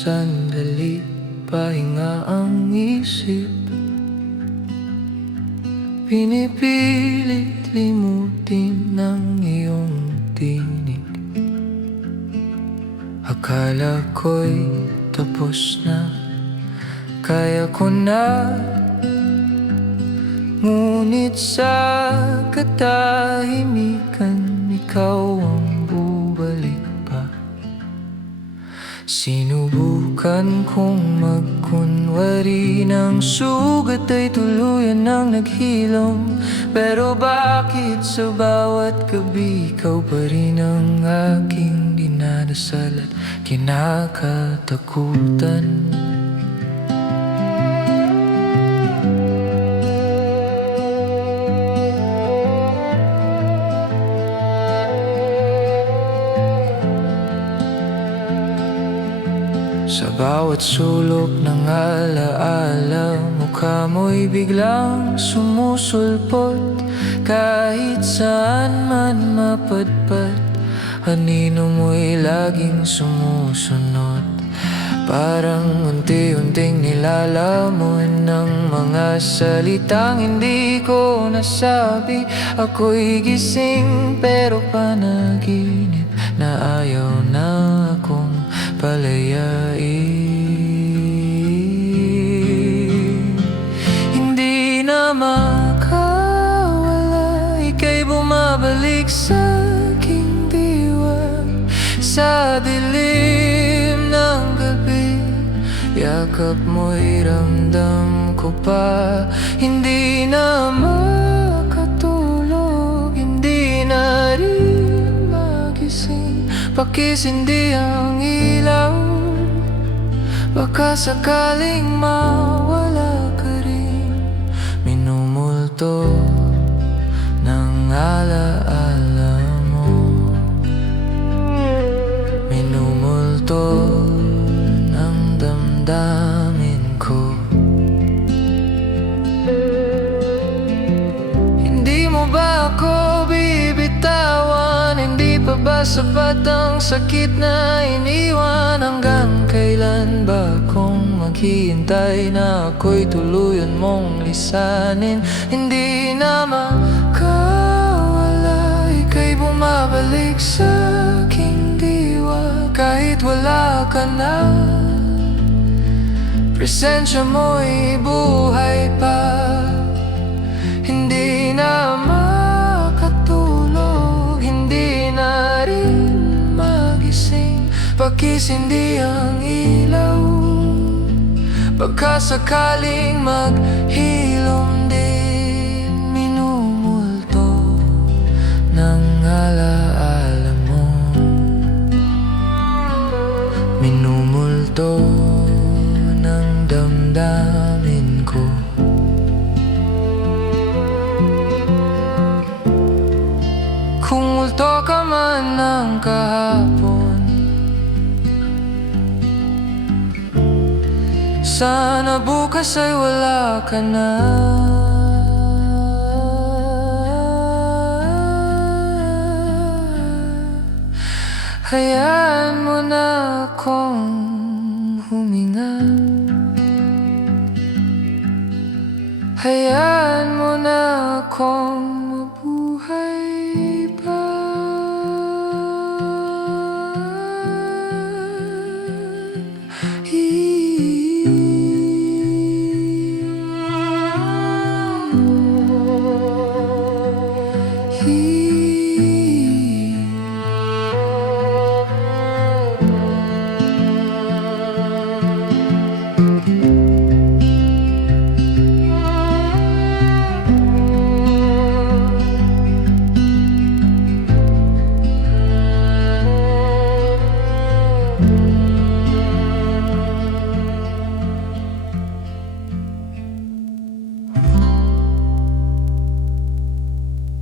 sandali, pahinga ang isip. Pinipilit limutin ng iyong tinig. Akala ko'y tapos na, kaya ko na. Ngunit sa katahimikan, ikaw ang bubalik pa. Sinubukan kong magkunwari ng sugat ay tuluyan ng naghilom. Pero bakit sa bawat gabi ikaw pa rin ang aking dinadasal at kinakatakutan? Sa bawat sulok ng alaala, mukha mo'y biglang sumusulpot. Kahit saan man mapadpad, anino mo'y laging sumusunod. Parang unti-unting nilalamon ng mga salitang hindi ko nasabi. Ako'y gising pero panaginip na ayaw na akong palayain. Hindi na makawala, ika'y bumabalik sa aking diwa. Sa dilim ng gabi, yakap mo'y ramdam ko pa. Hindi na makatulog, hindi na rin magising. Pakisindi ang ilaw, baka sakaling mawala ka rin. Minumulto ng alaala mo, minumulto ng damdamin ko. Hindi mo ba ako bibitawan? Hindi pa ba sapat ang sakit na iniwan? Hanggang kailan ba akong maghihintay na ako'y tuluyan mong lisanin? Hindi na makawala, ika'y bumabalik sa aking diwa. Kahit wala ka na, presensya mo'y buhay pa. Hindi na makatulog, hindi na rin magising. Pakisindi ang ilaw, baka sakaling maghilom din. Minumulto ng alaala mo, minumulto ng damdamin ko. Kung multo ka man ng kahapon, sana bukas ay wala ka na. Hayaan mo na akong huminga. Hayaan